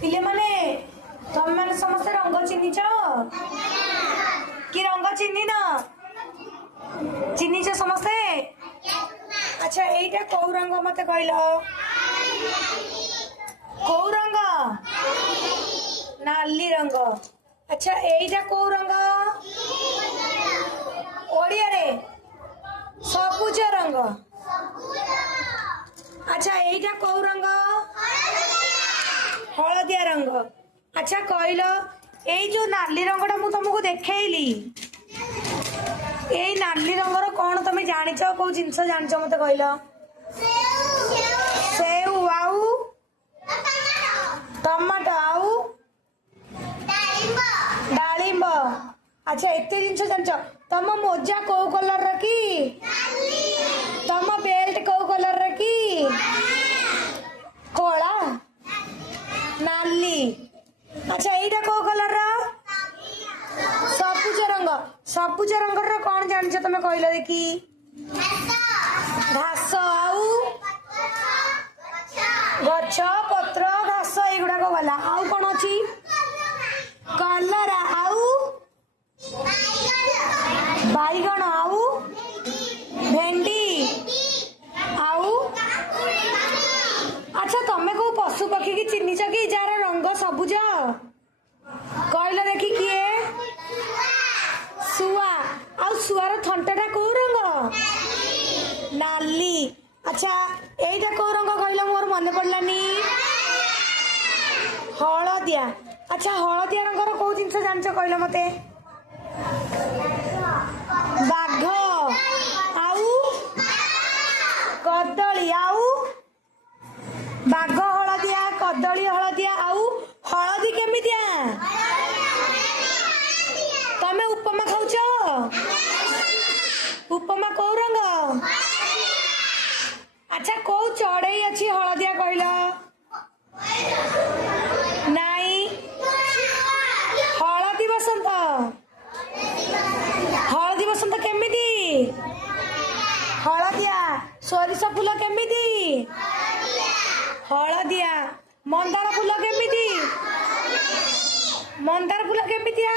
पिले माने तुम मैंने समस्त रंग चिन्हिच कि रंग चिन्ह न चिन्हिच समस्ते। अच्छा एटा कौ रंग मते कहल कौ रंग नाली रंग। अच्छा एटा कौ रंग ओडिया रे सबुज रंग। अच्छा एटा कौ रंग हलदिया रंग। अच्छा कहल ये जो नाली रंगटा मु तुमको देखली ये नाली रंगर कौन तुम जानिच कौ जिनस जानिच मत कहल सेव आउ टमाटो आउ डालिंब। अच्छा एत जिनस जानिच तुम मोजा कौ कलर कि तुम बेल्ट कौ कलर कि कला नाली। अच्छा यहीटा कौ कलर सबुज रंग। सबुज रंग कौन जान तुम कहल देखी घास आउ गछ पत्र घास युड़ाक गला आउ कौन अच्छी कलर आउ बैगण आउ भेंडी आउ। अच्छा तमें को पशु पक्षी की चिन्हिच कि जार रंग सबुज कहल देखी किए शुआ आउ शुआर थंटा कौ रंग नाली। अच्छा यहीटा कौ रंग कहल मोर मन पड़लानी हलदिया। अच्छा हलदिया रंगर कौ जिनस जान कहल मते बाघ आउ कदली आउ बाघ हलदिया कदली हलदिया आउ हलदी केमितिया तमे उपमा खाउछ उपमा कौ रंग। अच्छा कौ चढ़ई अच्छी हलदिया कहल नाई हलदी बसंत। हलदी बसंत केमिति हलदिया सोरिष फूल केमिति हलदिया मंदार फूल केमिति मंदार फूल केमितिया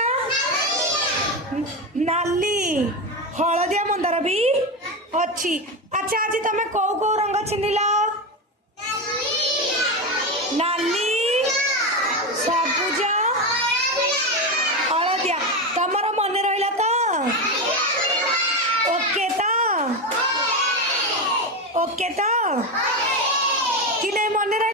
नाली हलदिया मंदार भी अच्छी। अच्छा आज तमे कौ कौ रंग चिन्हिल नाली सबुज हलदिया तमर मन रहा तो ओके तो ओके तो कि नहीं मन रहा।